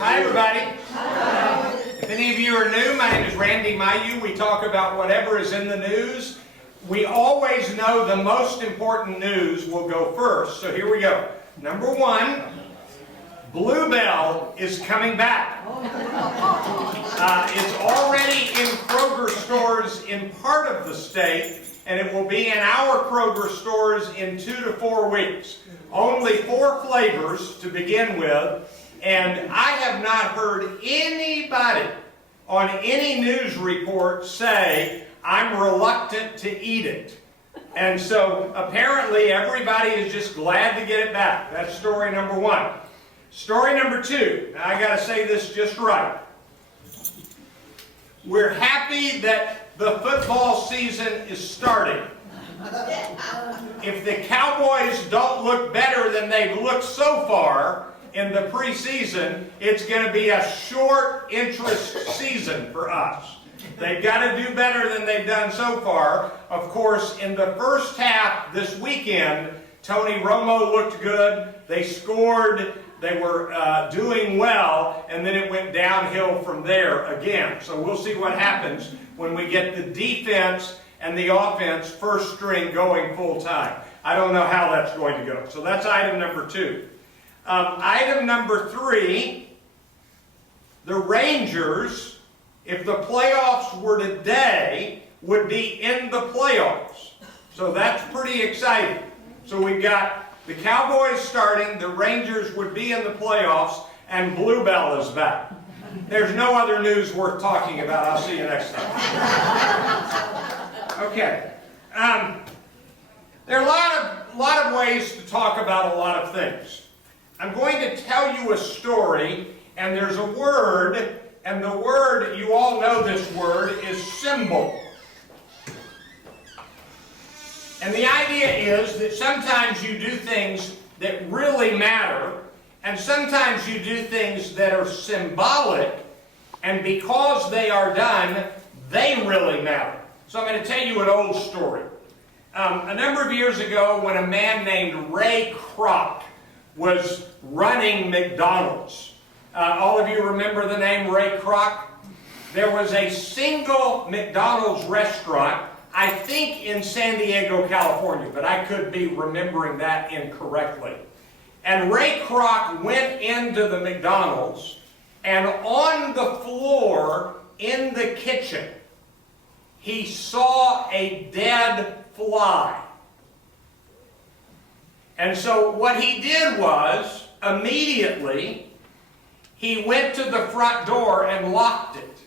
Hi everybody. Hi. If any of you are new, my name is Randy Mayeau. We talk about whatever is in the news. We always know the most important news will go first, so here we go. Number one, Bluebell is coming back. It's already in Kroger stores in part of the state, and it will be in our Kroger stores in 2 to 4 weeks. Only 4 flavors to begin with. And I have not heard anybody on any news report say, I'm reluctant to eat it. And so apparently everybody is just glad to get it back. That's story number one. Story number two, now I got to say this just right. We're happy that the football season is starting. If the Cowboys don't look better than they've looked so far in the preseason, it's going to be a short interest season for us. They've got to do better than they've done so far. Of course, in the first half this weekend, Tony Romo looked good. They scored. They were doing well, and then it went downhill from there again. So we'll see what happens when we get the defense and the offense first string going full time. I don't know how that's going to go. So that's item number two. Item number three, the Rangers, if the playoffs were today, would be in the playoffs. So that's pretty exciting. So we've got the Cowboys starting, the Rangers would be in the playoffs, and Bluebell is back. There's no other news worth talking about. I'll see you next time. Okay. There are a lot of ways to talk about a lot of things. I'm going to tell you a story, and there's a word, and the word, you all know this word, is symbol. And the idea is that sometimes you do things that really matter, and sometimes you do things that are symbolic, and because they are done, they really matter. So I'm going to tell you an old story. A number of years ago, when a man named Ray Kroc was running McDonald's. All of you remember the name Ray Kroc? There was a single McDonald's restaurant, I think in San Diego, California, but I could be remembering that incorrectly. And Ray Kroc went into the McDonald's, and on the floor in the kitchen, he saw a dead fly. And so what he did was, immediately, he went to the front door and locked it.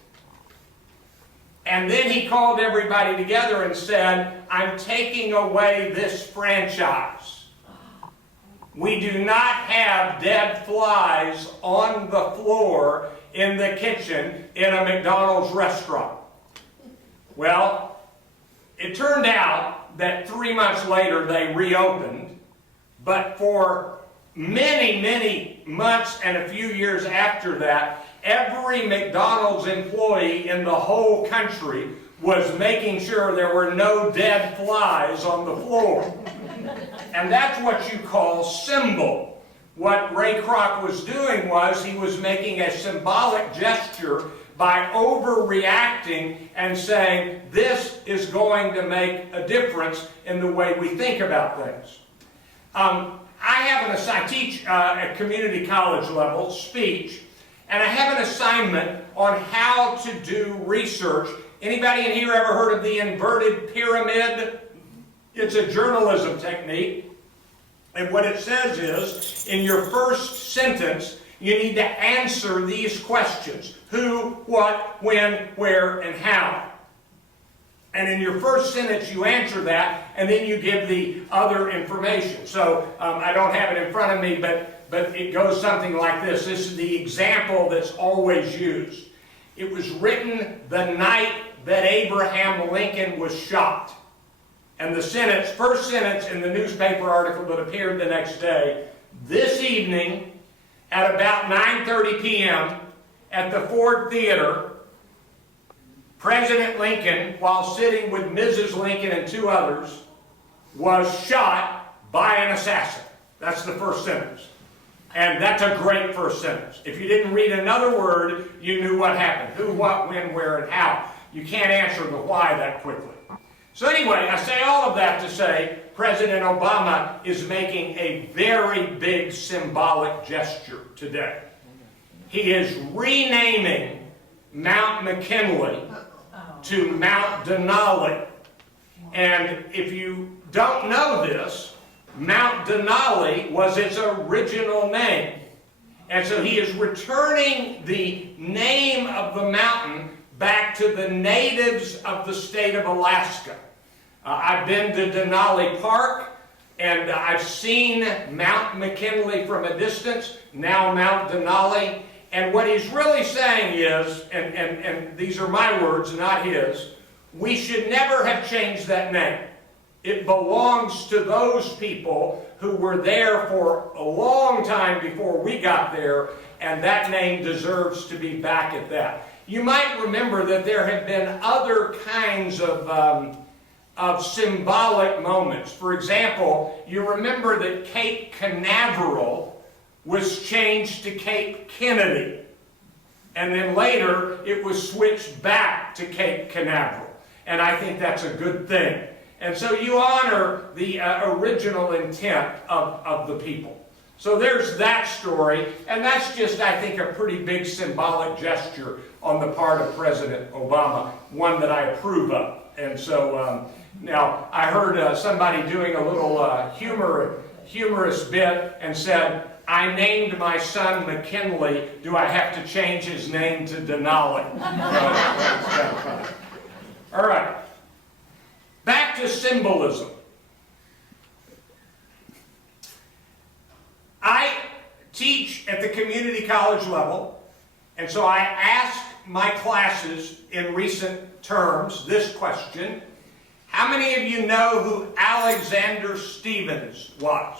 And then he called everybody together and said, I'm taking away this franchise. We do not have dead flies on the floor in the kitchen in a McDonald's restaurant. Well, it turned out that 3 months later they reopened. But for many, many months and a few years after that, every McDonald's employee in the whole country was making sure there were no dead flies on the floor. And that's what you call symbol. What Ray Kroc was doing was he was making a symbolic gesture by overreacting and saying, this is going to make a difference in the way we think about things. I teach at community college level speech, and I have an assignment on how to do research. Anybody in here ever heard of the inverted pyramid? It's a journalism technique, and what it says is, in your first sentence, you need to answer these questions: who, what, when, where, and how. And in your first sentence, you answer that, and then you give the other information. So I don't have it in front of me, but it goes something like this. This is the example that's always used. It was written the night that Abraham Lincoln was shot. And the first sentence in the newspaper article that appeared the next day, this evening at about 9:30 p.m. at the Ford Theater, President Lincoln, while sitting with Mrs. Lincoln and 2 others, was shot by an assassin. That's the first sentence. And that's a great first sentence. If you didn't read another word, you knew what happened. Who, what, when, where, and how. You can't answer the why that quickly. So anyway, I say all of that to say President Obama is making a very big symbolic gesture today. He is renaming Mount McKinley to Mount Denali. And if you don't know this, Mount Denali was its original name. And so he is returning the name of the mountain back to the natives of the state of Alaska. I've been to Denali Park, and I've seen Mount McKinley from a distance, now Mount Denali. And what he's really saying is, and these are my words, not his, we should never have changed that name. It belongs to those people who were there for a long time before we got there, and that name deserves to be back at that. You might remember that there have been other kinds of symbolic moments. For example, you remember that Cape Canaveral was changed to Cape Kennedy, and then later it was switched back to Cape Canaveral. And I think that's a good thing. And so you honor the original intent of the people. So there's that story, and that's just, I think, a pretty big symbolic gesture on the part of President Obama, one that I approve of. And so now I heard somebody doing a little humorous bit and said, I named my son McKinley, do I have to change his name to Denali? That's kind of funny. All right. Back to symbolism. I teach at the community college level, and so I ask my classes in recent terms this question: how many of you know who Alexander Stephens was?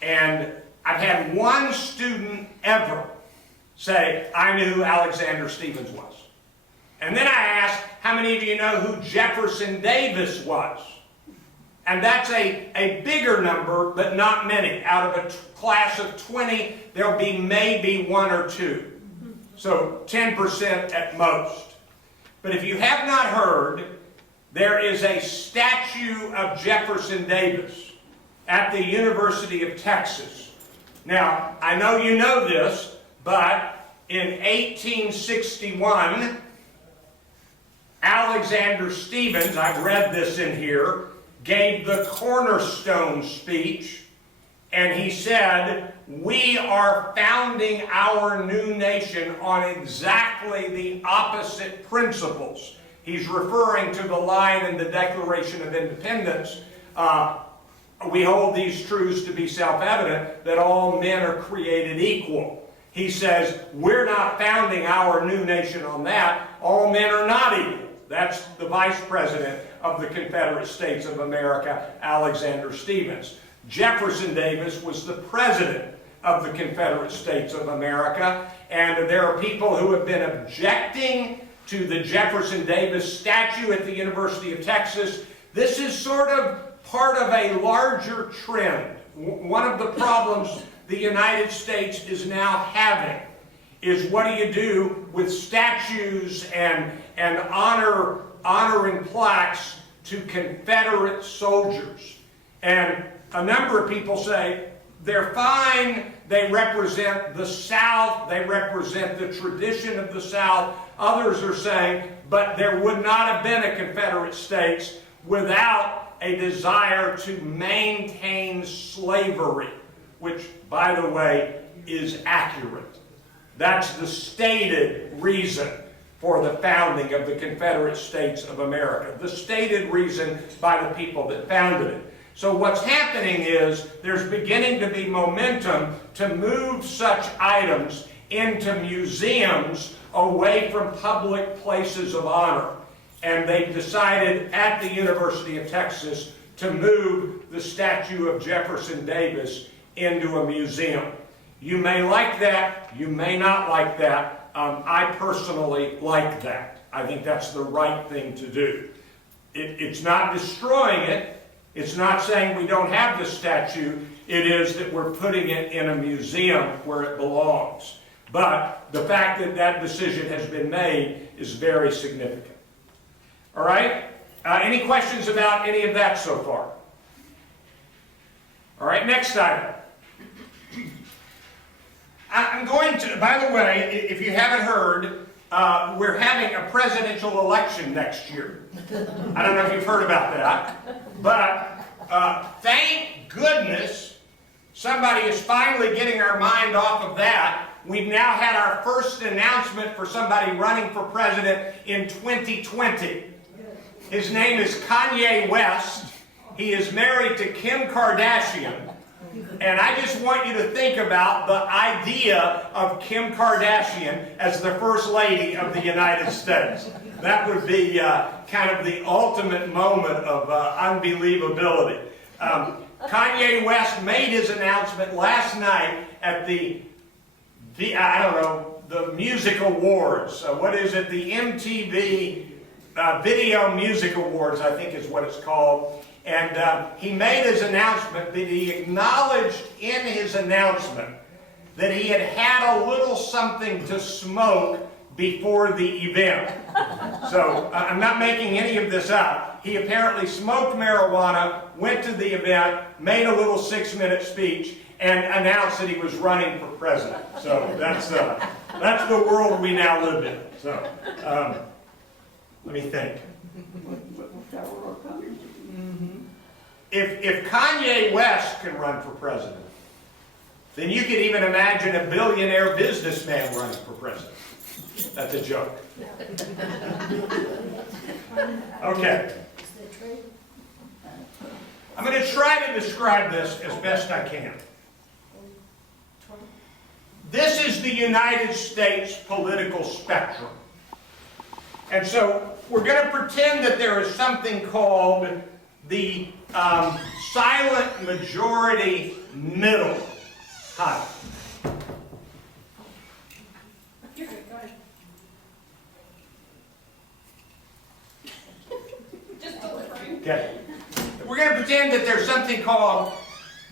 And I've had one student ever say, I knew who Alexander Stephens was. And then I asked, how many of you know who Jefferson Davis was? And that's a bigger number, but not many. Out of a class of 20, there'll be maybe one or two. So 10% at most. But if you have not heard, there is a statue of Jefferson Davis at the University of Texas. Now, I know you know this, but in 1861, Alexander Stephens, I've read this in here, gave the cornerstone speech, and he said, we are founding our new nation on exactly the opposite principles. He's referring to the line in the Declaration of Independence, we hold these truths to be self-evident, that all men are created equal. He says, we're not founding our new nation on that. All men are not equal. That's the Vice President of the Confederate States of America, Alexander Stephens. Jefferson Davis was the President of the Confederate States of America, and there are people who have been objecting to the Jefferson Davis statue at the University of Texas. This is sort of part of a larger trend. One of the problems the United States is now having is, what do you do with statues and honoring plaques to Confederate soldiers? And a number of people say they're fine, they represent the South, they represent the tradition of the South. Others are saying, but there would not have been a Confederate States without a desire to maintain slavery, which, by the way, is accurate. That's the stated reason for the founding of the Confederate States of America. The stated reason by the people that founded it. So what's happening is there's beginning to be momentum to move such items into museums away from public places of honor. And they've decided at the University of Texas to move the statue of Jefferson Davis into a museum. You may like that, you may not like that. I personally like that. I think that's the right thing to do. It's not destroying it. It's not saying we don't have the statue. it is that we're putting it in a museum where it belongs. But the fact that that decision has been made is very significant. All right? Any questions about any of that so far? All right, next item. I'm going to, by the way, if you haven't heard, we're having a presidential election next year. I don't know if you've heard about that, but thank goodness somebody is finally getting our mind off of that. We've now had our first announcement for somebody running for president in 2020. His name is Kanye West. He is married to Kim Kardashian. And I just want you to think about the idea of Kim Kardashian as the First Lady of the United States. That would be kind of the ultimate moment of unbelievability. Kanye West made his announcement last night at the Music Awards. What is it? The MTV Video Music Awards, I think is what it's called. And he made his announcement, but he acknowledged in his announcement that he had had a little something to smoke before the event. So I'm not making any of this up. He apparently smoked marijuana, went to the event, made a little 6-minute speech, and announced that he was running for president. So that's the world we now live in. So let me think. If Kanye West can run for president, then you could even imagine a billionaire businessman running for president. That's a joke. Okay. I'm going to try to describe this as best I can. This is the United States political spectrum. And so we're going to pretend that there is something called the silent majority middle. Hi. Okay. We're going to pretend that there's something called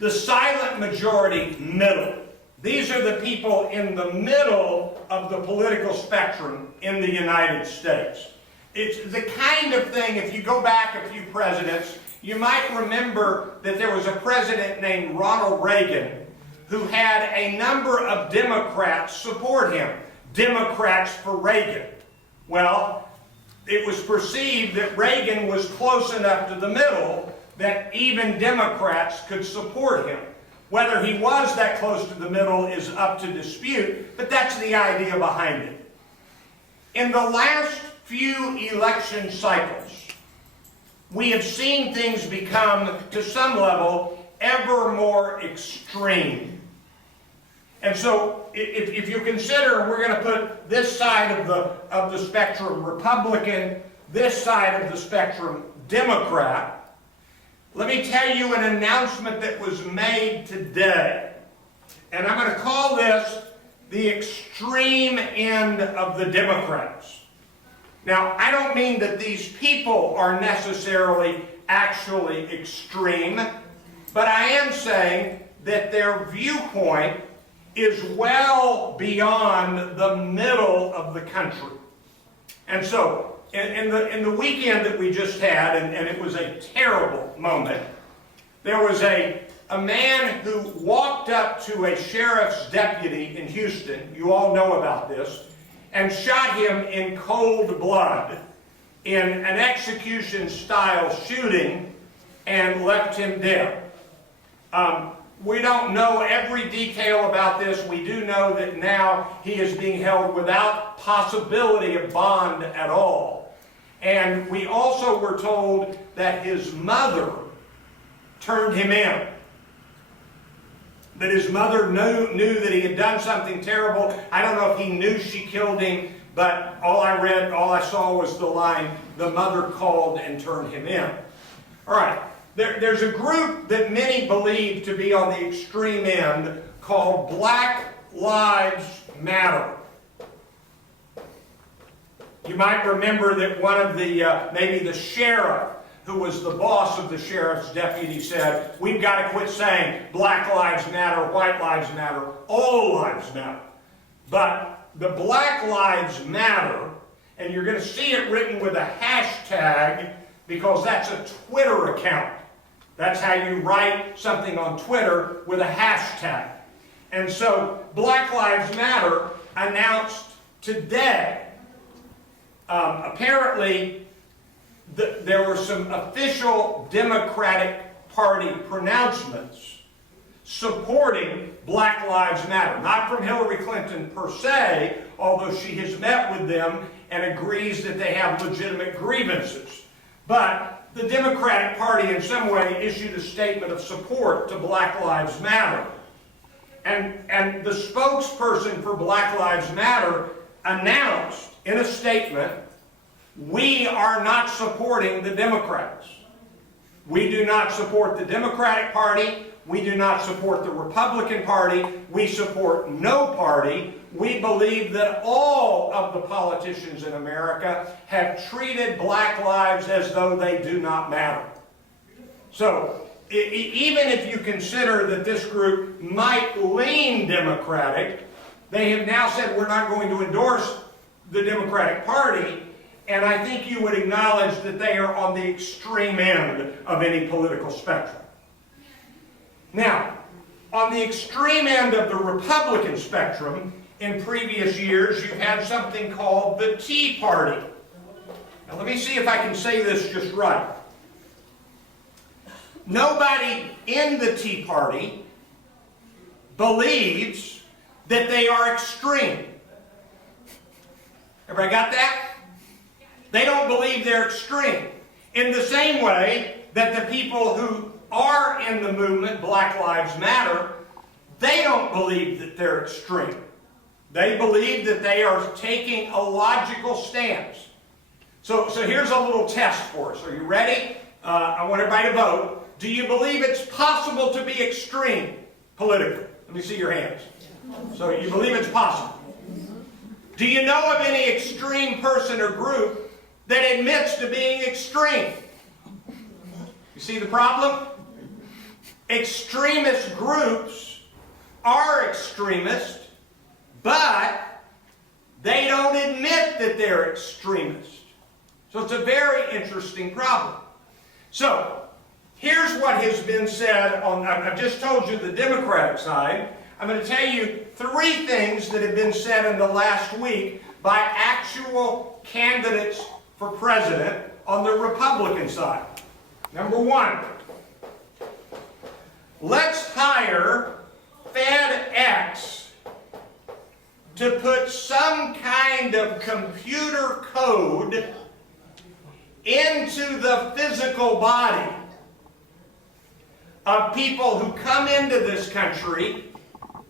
the silent majority middle. These are the people in the middle of the political spectrum in the United States. It's the kind of thing, if you go back a few presidents, you might remember that there was a president named Ronald Reagan who had a number of Democrats support him. Democrats for Reagan. Well, it was perceived that Reagan was close enough to the middle that even Democrats could support him. Whether he was that close to the middle is up to dispute, but that's the idea behind it. In the last few election cycles, we have seen things become, to some level, ever more extreme. And so, if you consider, we're going to put this side of the spectrum Republican, this side of the spectrum Democrat. Let me tell you an announcement that was made today. And I'm going to call this the extreme end of the Democrats. Now, I don't mean that these people are necessarily actually extreme, but I am saying that their viewpoint is well beyond the middle of the country. And so, in the weekend that we just had, and it was a terrible moment, there was a man who walked up to a sheriff's deputy in Houston, you all know about this, and shot him in cold blood in an execution-style shooting and left him dead. We don't know every detail about this. We do know that now he is being held without possibility of bond at all. And we also were told that his mother turned him in. That his mother knew that he had done something terrible. I don't know if he knew she killed him, but all I saw was the line, the mother called and turned him in. All right. There's a group that many believe to be on the extreme end called Black Lives Matter. You might remember that one of the, maybe the sheriff who was the boss of the sheriff's deputy, said, we've got to quit saying Black Lives Matter, White Lives Matter, all lives matter. But the Black Lives Matter, and you're going to see it written with a hashtag because that's a Twitter account. That's how you write something on Twitter, with a hashtag. And so Black Lives Matter announced today, apparently there were some official Democratic Party pronouncements supporting Black Lives Matter. Not from Hillary Clinton per se, although she has met with them and agrees that they have legitimate grievances. But the Democratic Party in some way issued a statement of support to Black Lives Matter. And the spokesperson for Black Lives Matter announced in a statement, we are not supporting the Democrats. We do not support the Democratic Party. We do not support the Republican Party. We support no party. We believe that all of the politicians in America have treated black lives as though they do not matter. So, even if you consider that this group might lean Democratic, they have now said we're not going to endorse the Democratic Party, and I think you would acknowledge that they are on the extreme end of any political spectrum. Now, on the extreme end of the Republican spectrum, in previous years, you've had something called the Tea Party. Now, let me see if I can say this just right. Nobody in the Tea Party believes that they are extreme. Everybody got that? They don't believe they're extreme. In the same way that the people who are in the movement, Black Lives Matter, they don't believe that they're extreme. They believe that they are taking a logical stance. So here's a little test for us. Are you ready? I want everybody to vote. Do you believe it's possible to be extreme politically? Let me see your hands. So you believe it's possible. Do you know of any extreme person or group that admits to being extreme? You see the problem? Extremist groups are extremist, but they don't admit that they're extremist. So it's a very interesting problem. So here's what has been said on, I've just told you the Democratic side. I'm going to tell you 3 things that have been said in the last week by actual candidates for president on the Republican side. Number 1, let's hire FedEx to put some kind of computer code into the physical body of people who come into this country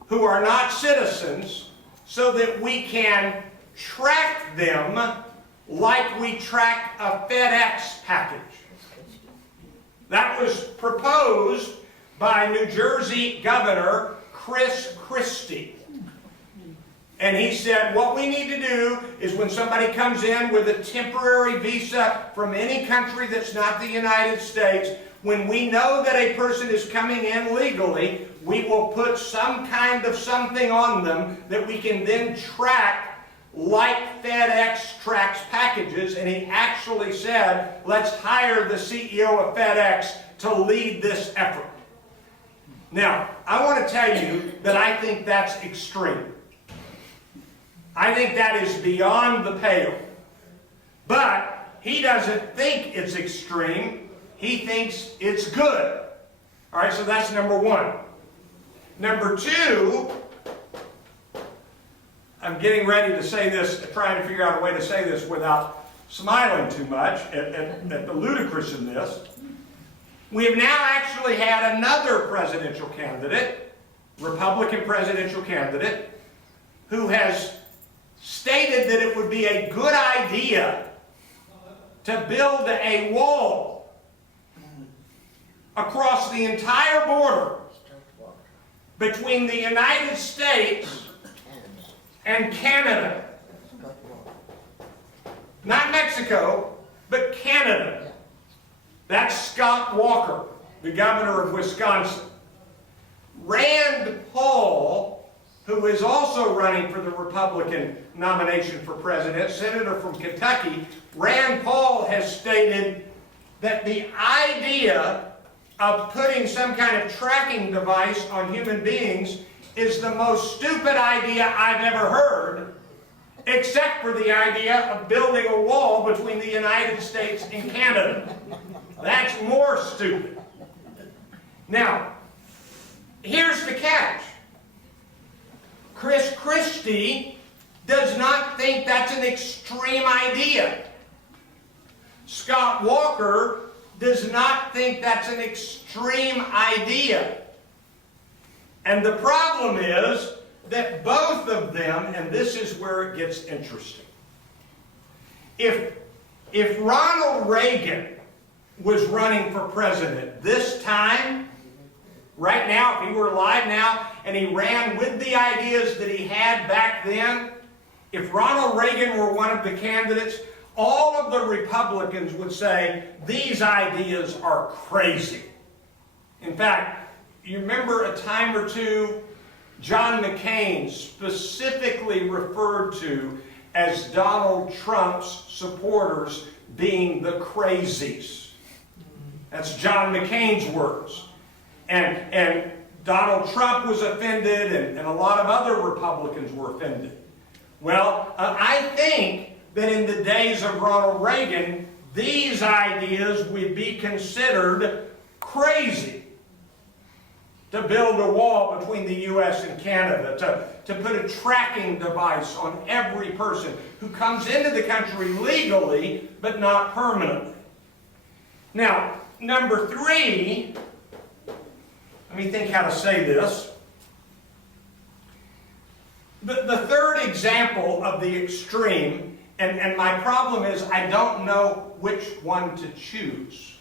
who are not citizens, so that we can track them like we track a FedEx package. That was proposed by New Jersey Governor Chris Christie. And he said, what we need to do is when somebody comes in with a temporary visa from any country that's not the United States, when we know that a person is coming in legally, we will put some kind of something on them that we can then track like FedEx tracks packages. And he actually said, let's hire the CEO of FedEx to lead this effort. Now, I want to tell you that I think that's extreme. I think that is beyond the pale. But he doesn't think it's extreme. He thinks it's good. All right, so that's number 1. Number 2, I'm getting ready to say this, trying to figure out a way to say this without smiling too much at the ludicrous in this. We have now actually had another presidential candidate, Republican presidential candidate, who has stated that it would be a good idea to build a wall across the entire border between the United States and Canada. Not Mexico, but Canada. That's Scott Walker, the governor of Wisconsin. Rand Paul, who is also running for the Republican nomination for president, senator from Kentucky, Rand Paul has stated that the idea of putting some kind of tracking device on human beings is the most stupid idea I've ever heard, except for the idea of building a wall between the United States and Canada. That's more stupid. Now, here's the catch. Chris Christie does not think that's an extreme idea. Scott Walker does not think that's an extreme idea. And the problem is that both of them, and this is where it gets interesting. If Ronald Reagan was running for president this time, right now, if he were alive now, and he ran with the ideas that he had back then, if Ronald Reagan were one of the candidates, all of the Republicans would say, these ideas are crazy. In fact, you remember a time or two, John McCain specifically referred to as Donald Trump's supporters being the crazies. That's John McCain's words. And Donald Trump was offended, and a lot of other Republicans were offended. Well, I think that in the days of Ronald Reagan, these ideas would be considered crazy. To build a wall between the U.S. and Canada, to put a tracking device on every person who comes into the country legally, but not permanently. Now, number three, let me think how to say this. The third example of the extreme, and my problem is I don't know which one to choose.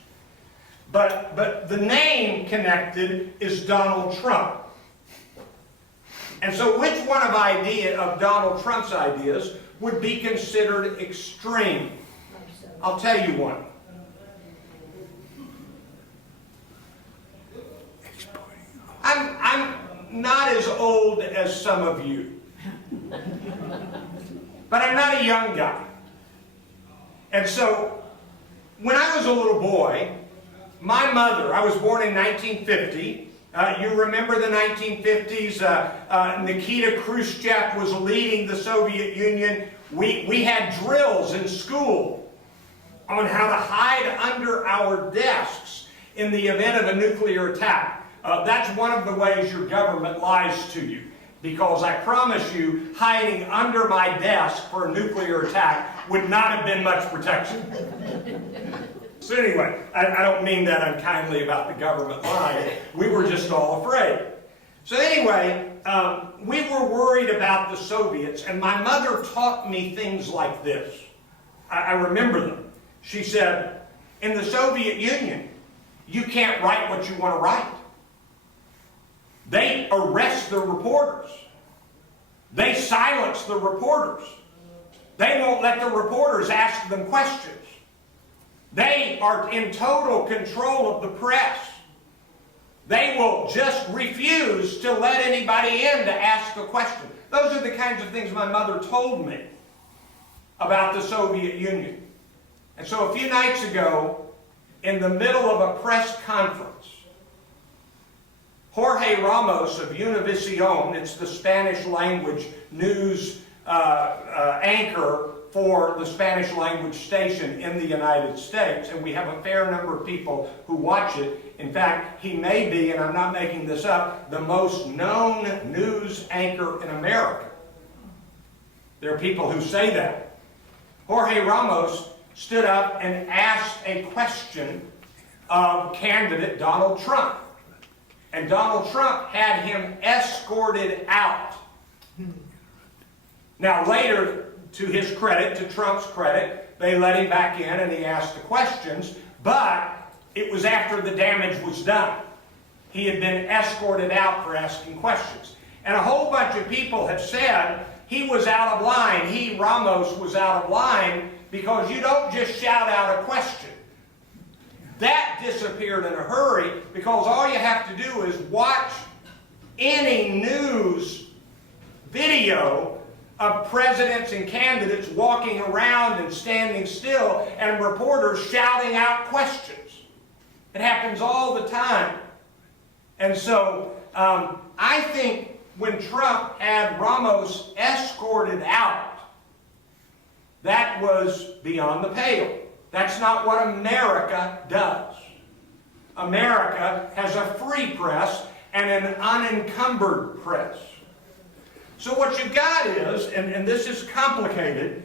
But the name connected is Donald Trump. And so which one of Donald Trump's ideas would be considered extreme? I'll tell you one. I'm not as old as some of you. But I'm not a young guy. And so, when I was a little boy, my mother, I was born in 1950. You remember the 1950s? Nikita Khrushchev was leading the Soviet Union. We had drills in school on how to hide under our desks in the event of a nuclear attack. That's one of the ways your government lies to you. Because I promise you, hiding under my desk for a nuclear attack would not have been much protection. So anyway, I don't mean that unkindly about the government lying. We were just all afraid. So anyway, we were worried about the Soviets, and my mother taught me things like this. I remember them. She said, in the Soviet Union, you can't write what you want to write. They arrest the reporters. They silence the reporters. They won't let the reporters ask them questions. They are in total control of the press. They will just refuse to let anybody in to ask a question. Those are the kinds of things my mother told me about the Soviet Union. And so a few nights ago, in the middle of a press conference, Jorge Ramos of Univision, it's the Spanish language news anchor for the Spanish language station in the United States, and we have a fair number of people who watch it. In fact, he may be, and I'm not making this up, the most known news anchor in America. There are people who say that. Jorge Ramos stood up and asked a question of candidate Donald Trump. And Donald Trump had him escorted out. Now later, to his credit, to Trump's credit, they let him back in and he asked the questions, but it was after the damage was done. He had been escorted out for asking questions. And a whole bunch of people have said he was out of line, Ramos was out of line, because you don't just shout out a question. That disappeared in a hurry because all you have to do is watch any news video of presidents and candidates walking around and standing still and reporters shouting out questions. It happens all the time. And so I think when Trump had Ramos escorted out, that was beyond the pale. That's not what America does. America has a free press and an unencumbered press. So what you've got is, and this is complicated,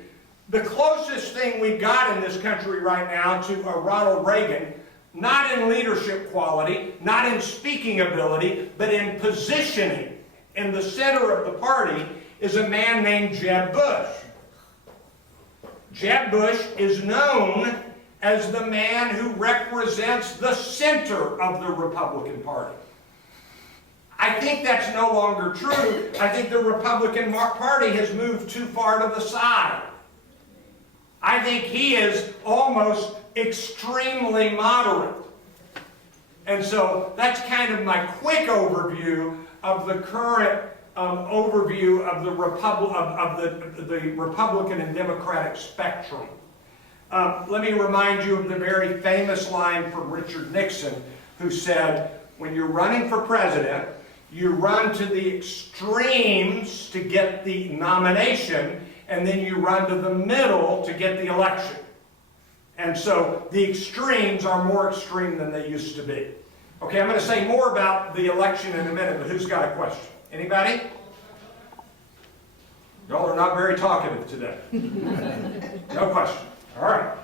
the closest thing we've got in this country right now to a Ronald Reagan, not in leadership quality, not in speaking ability, but in positioning in the center of the party, is a man named Jeb Bush. Jeb Bush is known as the man who represents the center of the Republican Party. I think that's no longer true. I think the Republican Party has moved too far to the side. I think he is almost extremely moderate. And so that's kind of my quick overview of the current overview of the Republican and Democratic spectrum. Let me remind you of the very famous line from Richard Nixon, who said, when you're running for president, you run to the extremes to get the nomination, and then you run to the middle to get the election. And so the extremes are more extreme than they used to be. Okay, I'm going to say more about the election in a minute, but who's got a question? Anybody? Y'all are not very talkative today. No question. All right.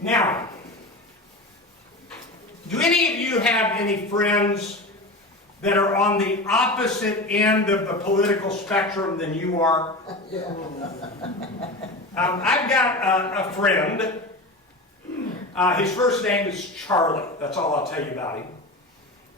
Now, do any of you have any friends that are on the opposite end of the political spectrum than you are? I've got a friend. His first name is Charlie. That's all I'll tell you about him.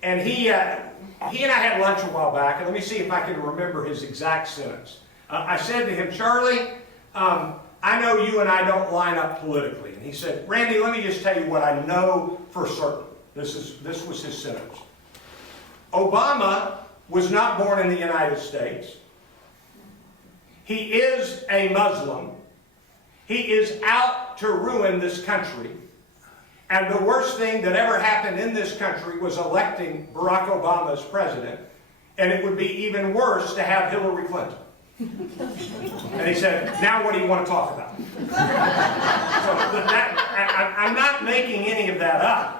And he and I had lunch a while back, and let me see if I can remember his exact sentence. I said to him, Charlie, I know you and I don't line up politically. And he said, Randy, let me just tell you what I know for certain. This was his sentence. Obama was not born in the United States. He is a Muslim. He is out to ruin this country. And the worst thing that ever happened in this country was electing Barack Obama as president. And it would be even worse to have Hillary Clinton. And he said, now what do you want to talk about? So I'm not making any of that up.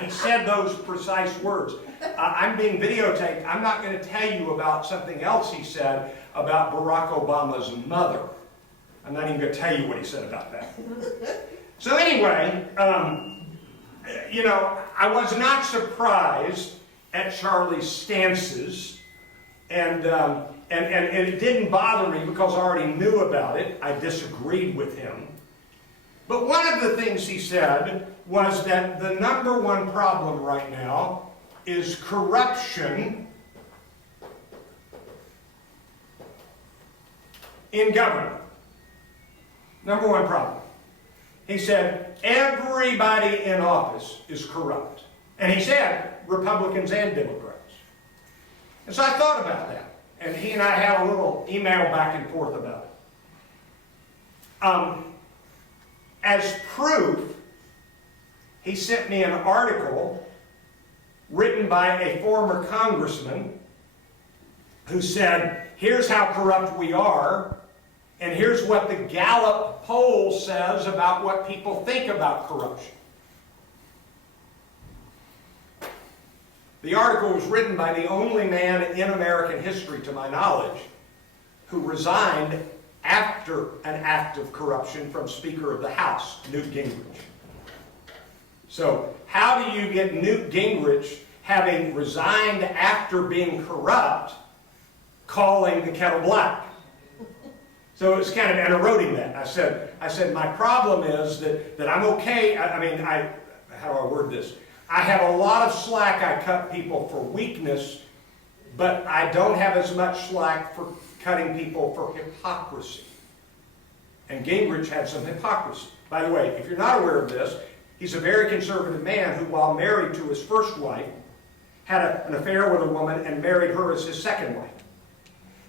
He said those precise words. I'm being videotaped. I'm not going to tell you about something else he said about Barack Obama's mother. I'm not even going to tell you what he said about that. So anyway, you know, I was not surprised at Charlie's stances, and it didn't bother me because I already knew about it. I disagreed with him. But one of the things he said was that the number one problem right now is corruption in government. Number one problem. He said, everybody in office is corrupt. And he said, Republicans and Democrats. And so I thought about that. And he and I had a little email back and forth about it. As proof, he sent me an article written by a former congressman who said, here's how corrupt we are, and here's what the Gallup poll says about what people think about corruption. The article was written by the only man in American history, to my knowledge, who resigned after an act of corruption from Speaker of the House, Newt Gingrich. So, how do you get Newt Gingrich, having resigned after being corrupt, calling the kettle black? So it's kind of, and I wrote him that. I said, my problem is that I'm okay. I mean, how do I word this? I have a lot of slack I cut people for weakness, but I don't have as much slack for cutting people for hypocrisy. And Gingrich had some hypocrisy. By the way, if you're not aware of this, he's a very conservative man who, while married to his first wife, had an affair with a woman and married her as his second wife.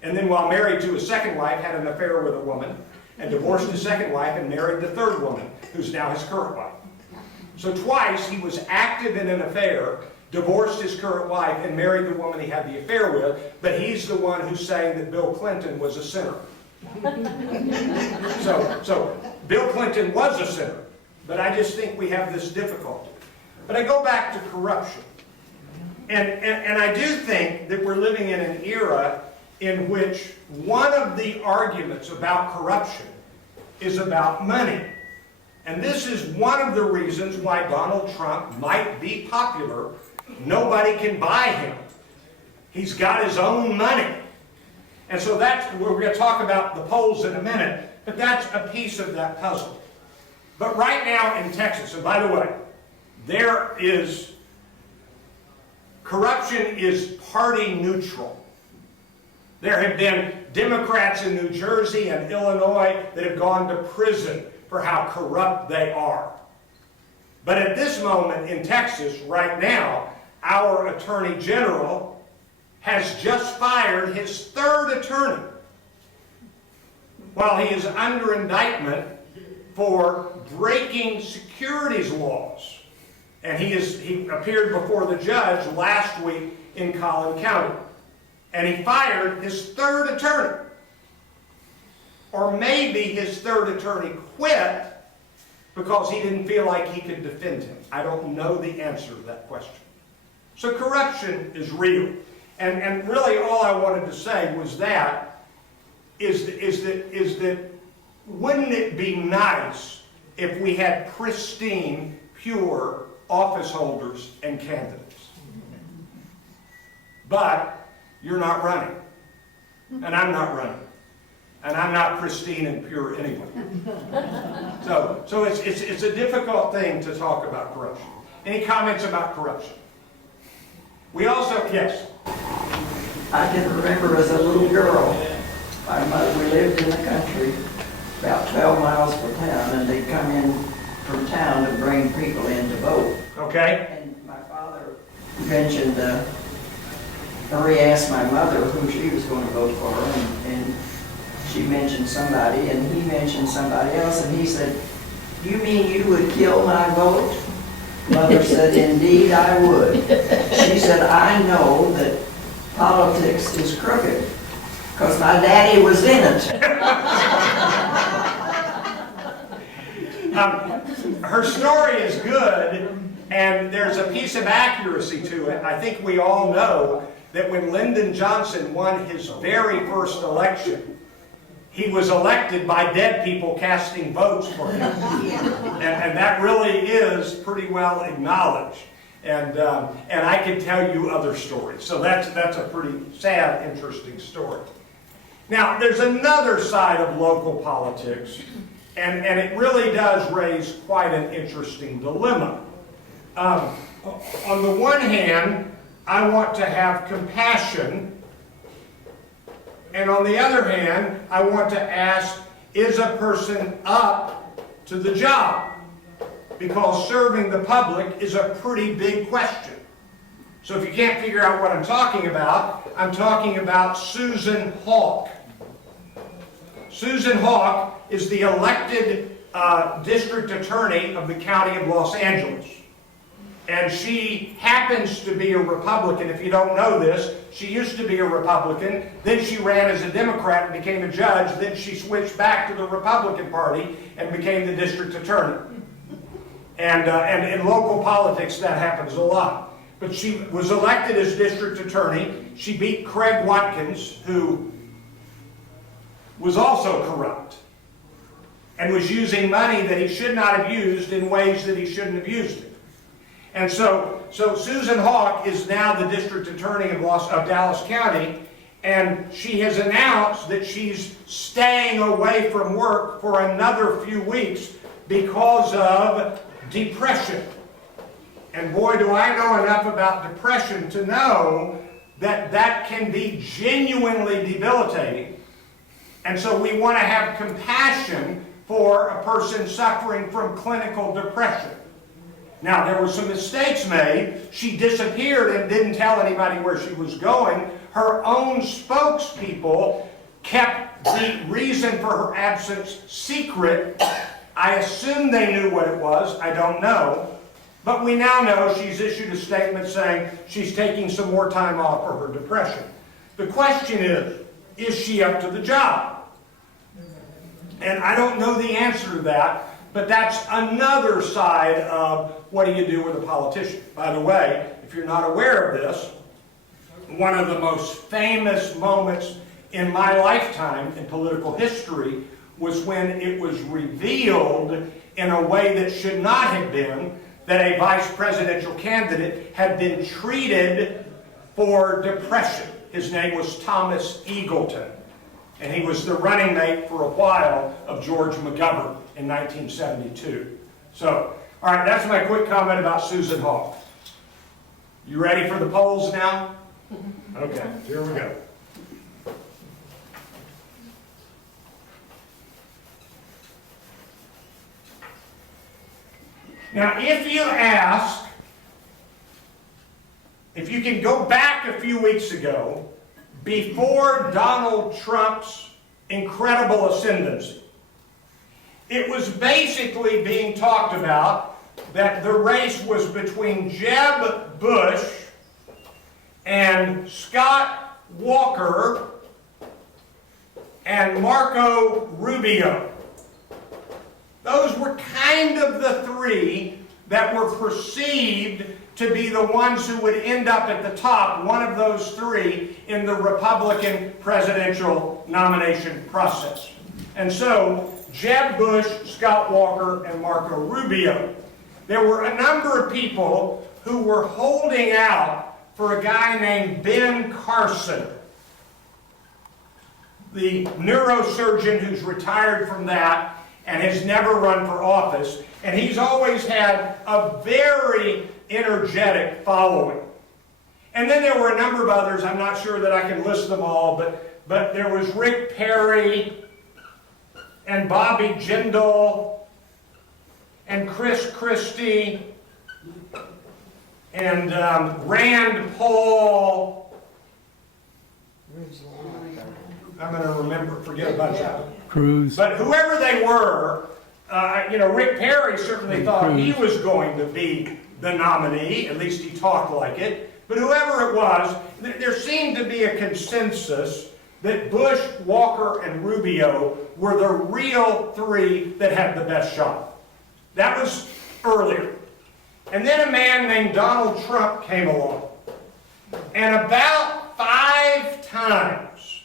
And then while married to his second wife, had an affair with a woman and divorced his second wife and married the third woman, who's now his current wife. So twice he was active in an affair, divorced his current wife, and married the woman he had the affair with, but he's the one who's saying that Bill Clinton was a sinner. So Bill Clinton was a sinner, but I just think we have this difficulty. But I go back to corruption. And I do think that we're living in an era in which one of the arguments about corruption is about money. And this is one of the reasons why Donald Trump might be popular. Nobody can buy him. He's got his own money. And so we're going to talk about the polls in a minute, but that's a piece of that puzzle. But right now in Texas, and by the way, corruption is party neutral. There have been Democrats in New Jersey and Illinois that have gone to prison for how corrupt they are. But at this moment in Texas, right now, our Attorney General has just fired his third attorney while he is under indictment for breaking securities laws. And he appeared before the judge last week in Garland County. And he fired his third attorney. Or maybe his third attorney quit because he didn't feel like he could defend him. I don't know the answer to that question. So corruption is real. And really all I wanted to say was that wouldn't it be nice if we had pristine, pure office holders and candidates? But you're not running. And I'm not running. And I'm not pristine and pure anyway. So it's a difficult thing to talk about corruption. Any comments about corruption? We also, yes? I can remember as a little girl, we lived in the country, about 12 miles from town, and they'd come in from town to bring people in to vote. Okay. And my father mentioned, or he asked my mother who she was going to vote for, and she mentioned somebody, and he mentioned somebody else, and he said, "You mean you would kill my vote?" Mother said, "Indeed I would." She said, "I know that politics is crooked, because my daddy was in it." Her story is good, and there's a piece of accuracy to it. I think we all know that when Lyndon Johnson won his very first election, he was elected by dead people casting votes for him. And that really is pretty well acknowledged. And I can tell you other stories. So that's a pretty sad, interesting story. Now, there's another side of local politics, and it really does raise quite an interesting dilemma. On the one hand, I want to have compassion, and on the other hand, I want to ask, is a person up to the job? Because serving the public is a pretty big question. So if you can't figure out what I'm talking about Susan Hawk. Susan Hawk is the elected district attorney of the county of Los Angeles. And she happens to be a Republican. If you don't know this, she used to be a Republican. Then she ran as a Democrat and became a judge. Then she switched back to the Republican Party and became the district attorney. And in local politics, that happens a lot. But she was elected as district attorney. She beat Craig Watkins, who was also corrupt and was using money that he should not have used in ways that he shouldn't have used it. And so Susan Hawk is now the district attorney of Dallas County, and she has announced that she's staying away from work for another few weeks because of depression. And boy, do I know enough about depression to know that that can be genuinely debilitating. And so we want to have compassion for a person suffering from clinical depression. Now, there were some mistakes made. She disappeared and didn't tell anybody where she was going. Her own spokespeople kept the reason for her absence secret. I assume they knew what it was. I don't know. But we now know she's issued a statement saying she's taking some more time off for her depression. The question is she up to the job? And I don't know the answer to that, but that's another side of what do you do with a politician. By the way, if you're not aware of this, one of the most famous moments in my lifetime in political history was when it was revealed in a way that should not have been that a vice presidential candidate had been treated for depression. His name was Thomas Eagleton, and he was the running mate for a while of George McGovern in 1972. So, all right, that's my quick comment about Susan Hall. You ready for the polls now? Okay, here we go. Now, if you can go back a few weeks ago, before Donald Trump's incredible ascendancy, it was basically being talked about that the race was between Jeb Bush and Scott Walker and Marco Rubio. Those were kind of the three that were perceived to be the ones who would end up at the top, one of those three, in the Republican presidential nomination process. And so, Jeb Bush, Scott Walker, and Marco Rubio. There were a number of people who were holding out for a guy named Ben Carson, the neurosurgeon who's retired from that and has never run for office, and he's always had a very energetic following. And then there were a number of others. I'm not sure that I can list them all, but there was Rick Perry and Bobby Jindal and Chris Christie and Rand Paul. I'm going to forget a bunch of them. Cruz. But whoever they were, Rick Perry certainly thought he was going to be the nominee, at least he talked like it. But whoever it was, there seemed to be a consensus that Bush, Walker, and Rubio were the real three that had the best shot. That was earlier. And then a man named Donald Trump came along. And about 5 times,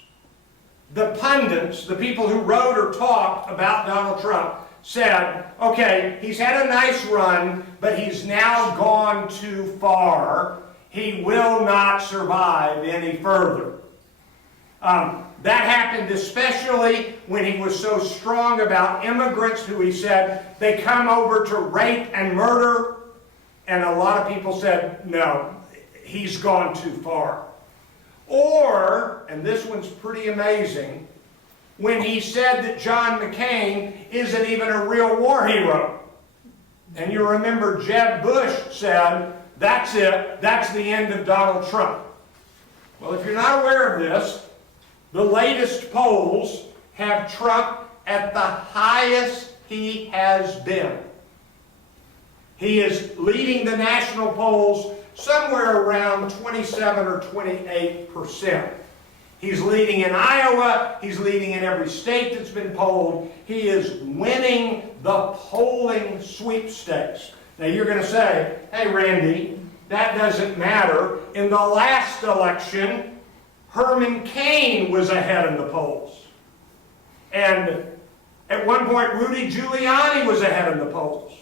the pundits, the people who wrote or talked about Donald Trump, said, okay, he's had a nice run, but he's now gone too far. He will not survive any further. That happened especially when he was so strong about immigrants who he said, they come over to rape and murder. And a lot of people said, no, he's gone too far. Or, and this one's pretty amazing, when he said that John McCain isn't even a real war hero. And you remember Jeb Bush said, that's it, that's the end of Donald Trump. Well, if you're not aware of this, the latest polls have Trump at the highest he has been. He is leading the national polls somewhere around 27 or 28%. He's leading in Iowa. He's leading in every state that's been polled. He is winning the polling sweepstakes. Now you're going to say, hey Randy, that doesn't matter. In the last election, Herman Cain was ahead in the polls. And at one point, Rudy Giuliani was ahead in the polls.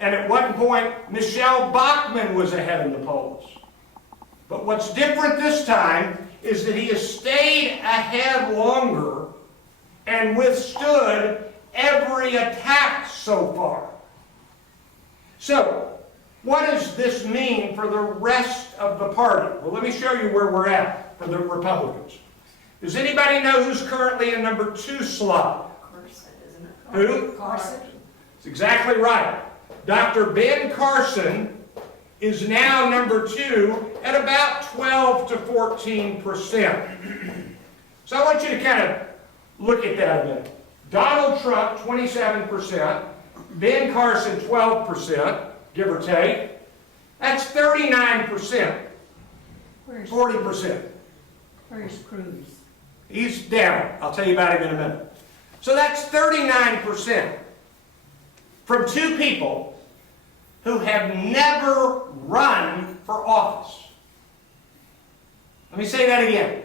And at one point, Michelle Bachmann was ahead in the polls. But what's different this time is that he has stayed ahead longer and withstood every attack so far. So, what does this mean for the rest of the party? Well, let me show you where we're at for the Republicans. Does anybody know who's currently in number 2 slot? Carson, isn't it? Who? Carson. That's exactly right. Dr. Ben Carson is now number 2 at about 12 to 14%. So I want you to kind of look at that a minute. Donald Trump, 27%. Ben Carson, 12%, give or take. That's 39%. 40%. Where's Cruz? He's down. I'll tell you about him in a minute. So that's 39% from 2 people who have never run for office. Let me say that again.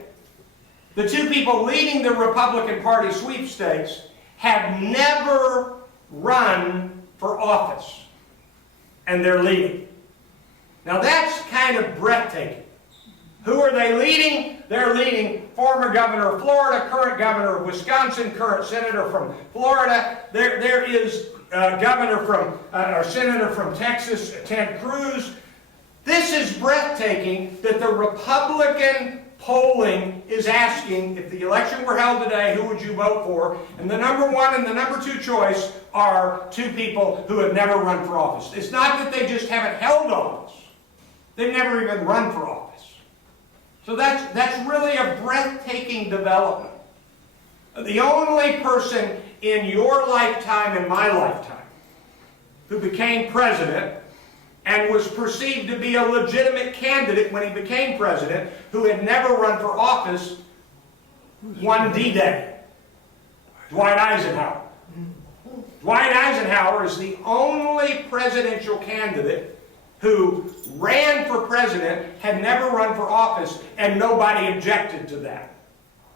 The 2 people leading the Republican Party sweepstakes have never run for office, and they're leading. Now that's kind of breathtaking. Who are they leading? They're leading former governor of Florida, current governor of Wisconsin, current senator from Florida. There is governor from, or senator from Texas, Ted Cruz. This is breathtaking that the Republican polling is asking, if the election were held today, who would you vote for? And the number 1 and the number 2 choice are 2 people who have never run for office. It's not that they just haven't held office. They've never even run for office. So that's really a breathtaking development. The only person in your lifetime and my lifetime who became president and was perceived to be a legitimate candidate when he became president, who had never run for office, won D-Day. Dwight Eisenhower. Dwight Eisenhower is the only presidential candidate who ran for president, had never run for office, and nobody objected to that.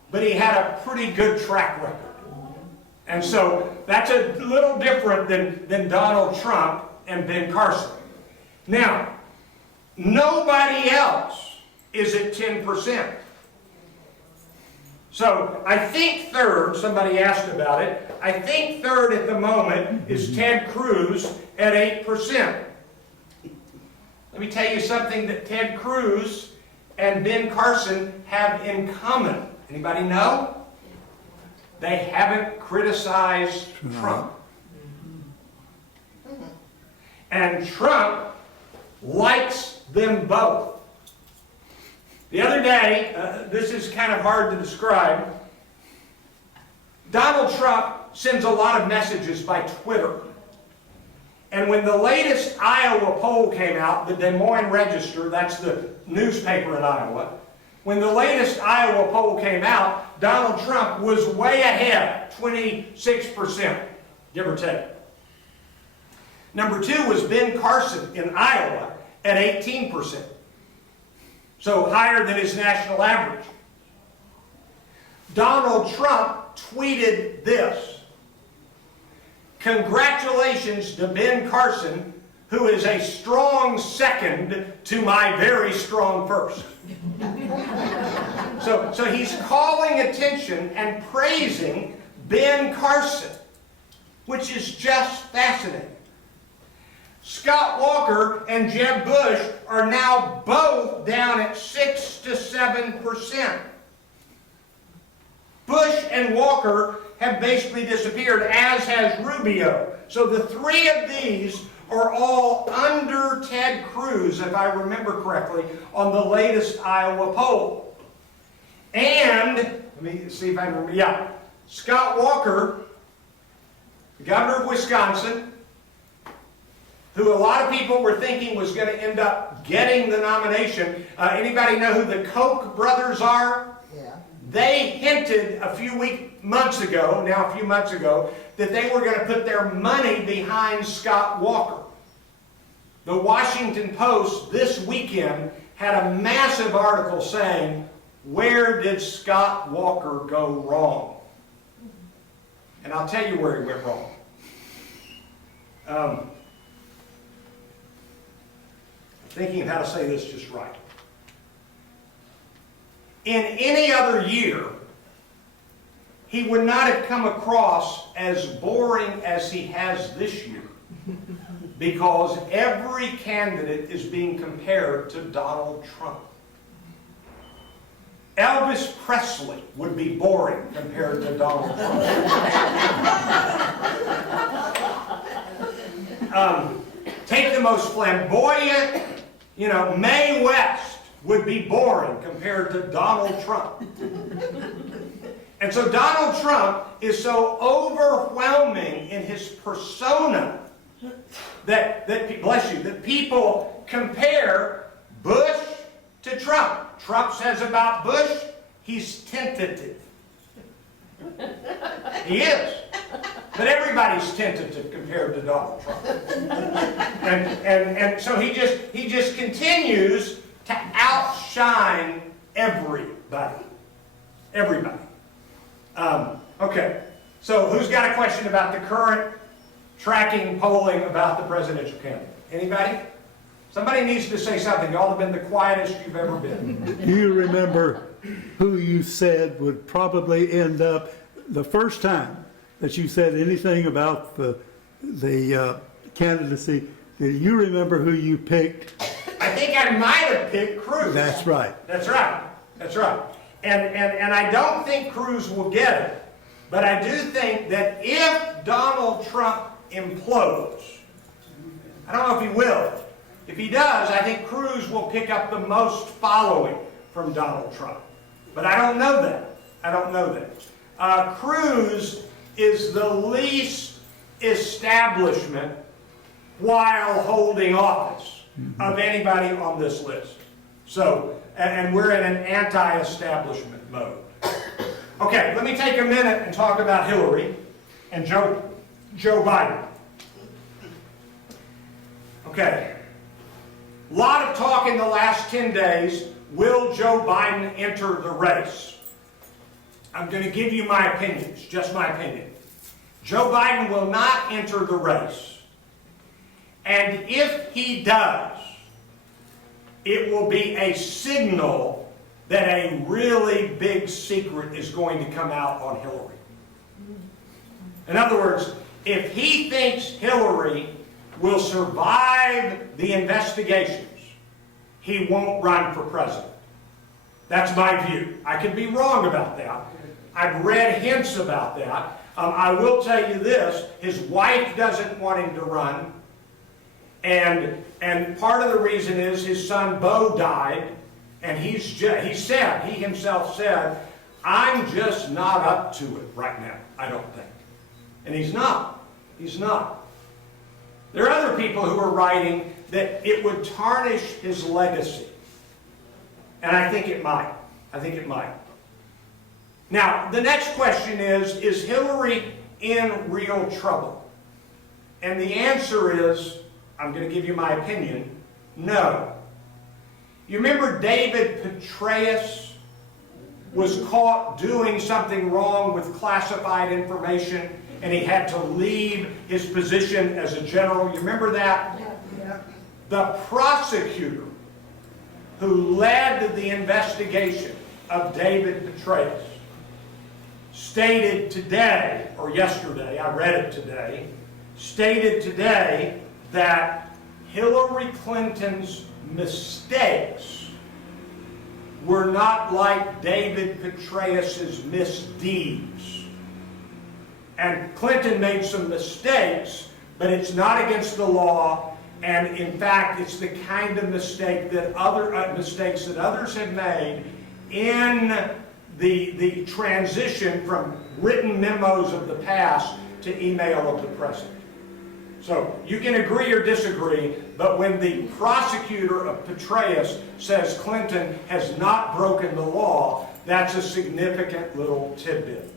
But he had a pretty good track record. And so that's a little different than Donald Trump and Ben Carson. Now, nobody else is at 10%. So I think third, somebody asked about it, I think third at the moment is Ted Cruz at 8%. Let me tell you something that Ted Cruz and Ben Carson have in common. Anybody know? They haven't criticized Trump. And Trump likes them both. The other day, this is kind of hard to describe, Donald Trump sends a lot of messages by Twitter. And when the latest Iowa poll came out, the Des Moines Register, that's the newspaper in Iowa, when the latest Iowa poll came out, Donald Trump was way ahead, 26%, give or take. Number 2 was Ben Carson in Iowa at 18%. So higher than his national average. Donald Trump tweeted this: "Congratulations to Ben Carson, who is a strong second to my very strong first." So he's calling attention and praising Ben Carson, which is just fascinating. Scott Walker and Jeb Bush are now both down at 6 to 7%. Bush and Walker have basically disappeared, as has Rubio. So the 3 of these are all under Ted Cruz, if I remember correctly, on the latest Iowa poll. And, let me see if I remember, yeah, Scott Walker, the governor of Wisconsin, who a lot of people were thinking was going to end up getting the nomination. Anybody know who the Koch brothers are? Yeah. They hinted a few months ago, that they were going to put their money behind Scott Walker. The Washington Post this weekend had a massive article saying, "Where did Scott Walker go wrong?" And I'll tell you where he went wrong. Thinking of how to say this just right. In any other year, he would not have come across as boring as he has this year, because every candidate is being compared to Donald Trump. Elvis Presley would be boring compared to Donald Trump. Take the most flamboyant, Mae West would be boring compared to Donald Trump. And so Donald Trump is so overwhelming in his persona that bless you, that people compare Bush to Trump. Trump says about Bush, he's tentative. He is. But everybody's tentative compared to Donald Trump. And so he just continues to outshine everybody. Everybody. Okay. So who's got a question about the current tracking polling about the presidential candidate? Anybody? Somebody needs to say something. Y'all have been the quietest you've ever been. Do you remember who you said would probably end up the first time that you said anything about the candidacy? Do you remember who you picked? I think I might have picked Cruz. That's right. That's right. That's right. And I don't think Cruz will get it. But I do think that if Donald Trump implodes, I don't know if he will. If he does, I think Cruz will pick up the most following from Donald Trump. But I don't know that. I don't know that. Cruz is the least establishment while holding office of anybody on this list. So, and we're in an anti-establishment mode. Okay, let me take a minute and talk about Hillary and Joe Biden. Okay. A lot of talk in the last 10 days, will Joe Biden enter the race? I'm going to give you my opinions, just my opinion. Joe Biden will not enter the race. And if he does, it will be a signal that a really big secret is going to come out on Hillary. In other words, if he thinks Hillary will survive the investigations, he won't run for president. That's my view. I could be wrong about that. I've read hints about that. I will tell you this, his wife doesn't want him to run, and part of the reason is his son Beau died, and he himself said, I'm just not up to it right now, I don't think. And he's not. He's not. There are other people who are writing that it would tarnish his legacy. And I think it might. I think it might. Now, the next question is Hillary in real trouble? And the answer is, I'm going to give you my opinion, no. You remember David Petraeus was caught doing something wrong with classified information, and he had to leave his position as a general. You remember that? Yeah. The prosecutor who led the investigation of David Petraeus stated today, or yesterday, I read it today, stated today that Hillary Clinton's mistakes were not like David Petraeus's misdeeds. And Clinton made some mistakes, but it's not against the law, and in fact, it's the kind of mistake that mistakes that others have made in the transition from written memos of the past to email of the present. So you can agree or disagree, but when the prosecutor of Petraeus says Clinton has not broken the law, that's a significant little tidbit.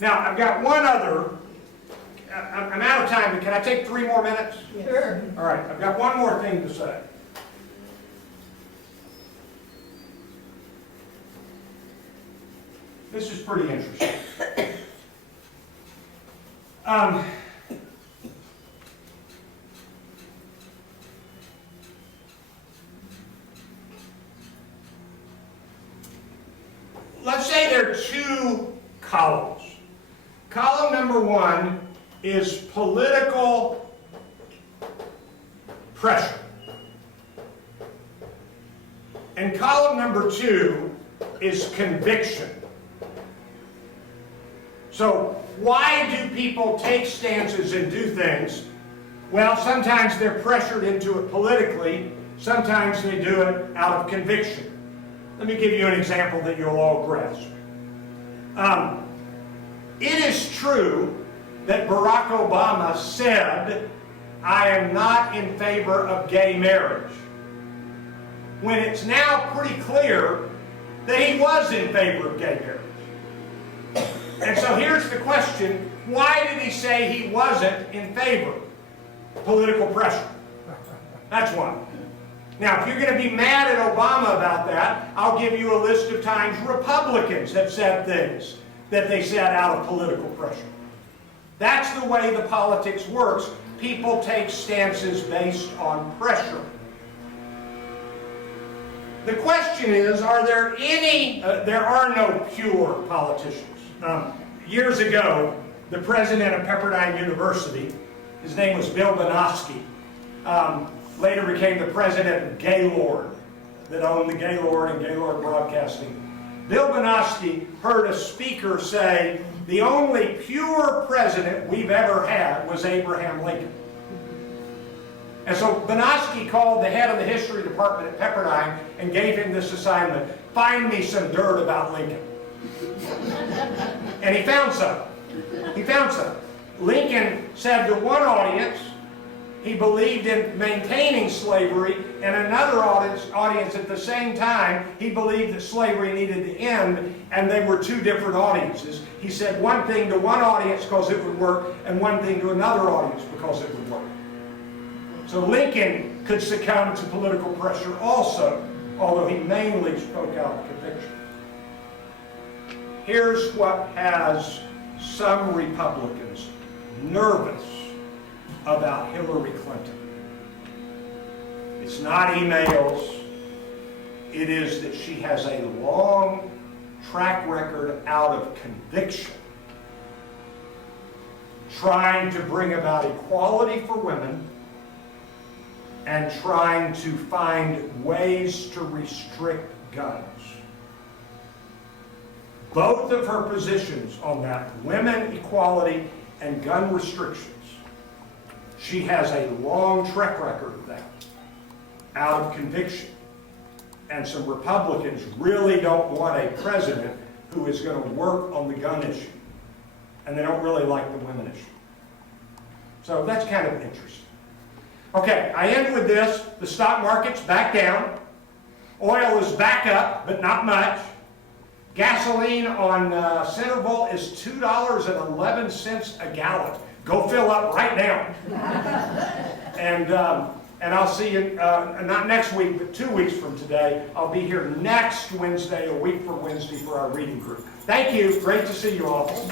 Now, I've got one other. I'm out of time, but can I take 3 more minutes? Yes. Sure. All right, I've got one more thing to say. This is pretty interesting. Let's say there are 2 columns. Column number 1 is political pressure. And column number 2 is conviction. So why do people take stances and do things? Well, sometimes they're pressured into it politically. Sometimes they do it out of conviction. Let me give you an example that you'll all grasp. It is true that Barack Obama said, "I am not in favor of gay marriage," when it's now pretty clear that he was in favor of gay marriage. And so here's the question: why did he say he wasn't in favor? Political pressure. That's one. Now, if you're going to be mad at Obama about that, I'll give you a list of times Republicans have said things that they said out of political pressure. That's the way the politics works. People take stances based on pressure. The question is, are there any, there are no pure politicians. Years ago, the president of Pepperdine University, his name was Bill Benoski, later became the president of Gaylord, that owned the Gaylord and Gaylord Broadcasting. Bill Benoski heard a speaker say, "The only pure president we've ever had was Abraham Lincoln." And so Benoski called the head of the history department at Pepperdine and gave him this assignment: find me some dirt about Lincoln. And he found some. He found some. Lincoln said to one audience he believed in maintaining slavery, and another audience at the same time he believed that slavery needed to end, and they were two different audiences. He said one thing to one audience because it would work, and one thing to another audience because it would work. So Lincoln could succumb to political pressure also, although he mainly spoke out of conviction. Here's what has some Republicans nervous about Hillary Clinton. It's not emails. It is that she has a long track record out of conviction, trying to bring about equality for women and trying to find ways to restrict guns. Both of her positions on that, women equality and gun restrictions, she has a long track record of that, out of conviction. And some Republicans really don't want a president who is going to work on the gun issue. And they don't really like the women issue. So that's kind of interesting. Okay, I end with this. The stock market's back down. Oil is back up, but not much. Gasoline on Centerville is $2.11 a gallon. Go fill up right now. And I'll see you, not next week, but 2 weeks from today. I'll be here next Wednesday, a week from Wednesday, for our reading group. Thank you. Great to see you all.